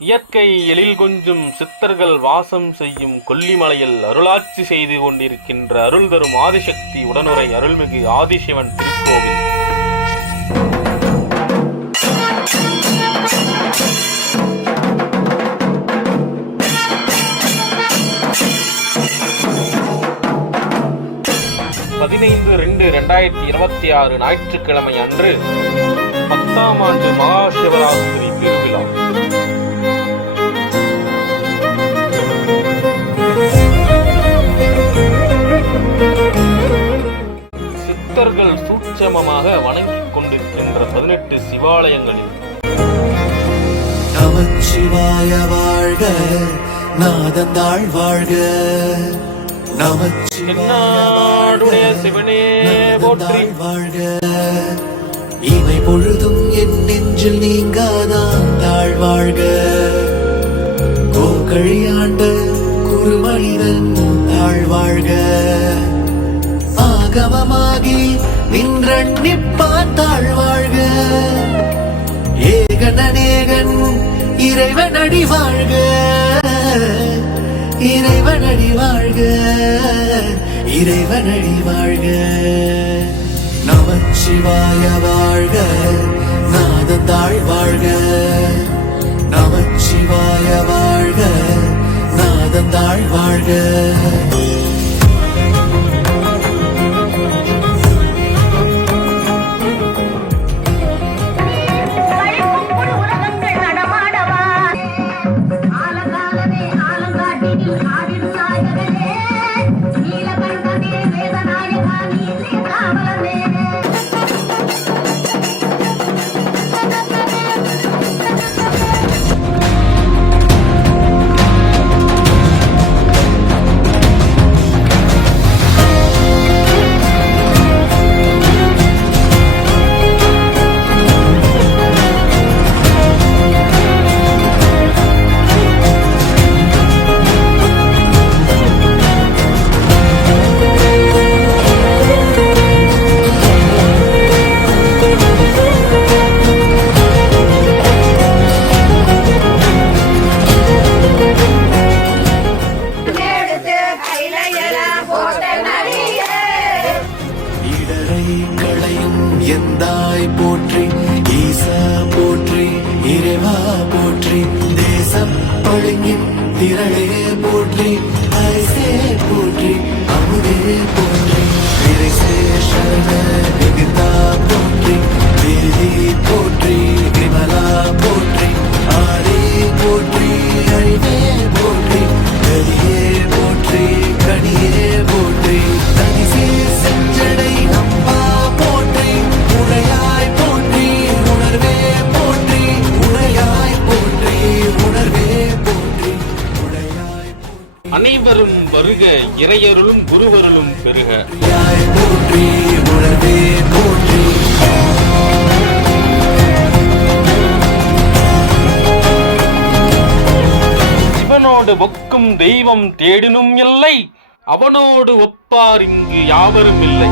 இயற்கை எழில் கொஞ்சும் சித்தர்கள் வாசம் செய்யும் கொல்லிமலையில் அருளாட்சி செய்து கொண்டிருக்கின்ற அருள் தரும் ஆதிசக்தி உடனுரை அருள்மிகு ஆதிசிவன் திருக்கோவில். (15/2/2026) ஞாயிற்றுக்கிழமை அன்று 10ஆம் ஆண்டு மகா சிவராத்திரி திருவிழா. சித்தர்கள் சூட்சமமாக வணங்கிக் கொண்டிருக்கின்ற 18 சிவாலயங்களில் நமச்சிவாய வாழ்க, நாதந்தாள் வாழ்க, நமச்சிவாய சிவனே போற்றி வாழ்க. இமை பொழுதும் என் நெஞ்சில் நீங்காதான் தாழ் வாழ்க. கோகழியாண்ட குருமனிதன் தாழ் வாழ்க. ஆகமமாகி நின்றன்னிப்பான் தாழ் வாழ்க. ஏகன் அநேகன் இறைவன் அடி வாழ்க. இறைவன் அடி வாழ்க. இறைவன் அடி வாழ்க. நமச்சிவாய வாழ்க, நாதந்தாள் வாழ்க. நமச்சிவாய வாழ்க, நாதந்தாள் வாழ்க. எந்தாய் போற்றி, ஈசா போற்றி, இறைவா போற்றி. தேசம் பழுங்கின் திரளே போற்றி, அரிசே போற்றி, அமுதே போற்றி. விரைசே சரண விகிதா போற்றி, வேதி போற்றி, விமலா போற்றி. ஆரே போற்றி, அழிவே போற்றி, கரியே போற்றி, கனியே போற்றி. தனிசே செஞ்சடை நம்பா போற்றி, உடையாய் போற்றி, உணர்வே போற்றி, உடையாய் போற்றி, உணர்வே போற்றி, உடையாய் போற்றி. அனைவரும் வருக, இறையருளும் குருவருளும் பெருக. உடையாய் போற்றி, உணர்வே போற்றி. சிவனோடு ஒக்கும் தெய்வம் தேடினும் இல்லை, அவனோடு ஒப்பார் இங்கு யாவரும் இல்லை.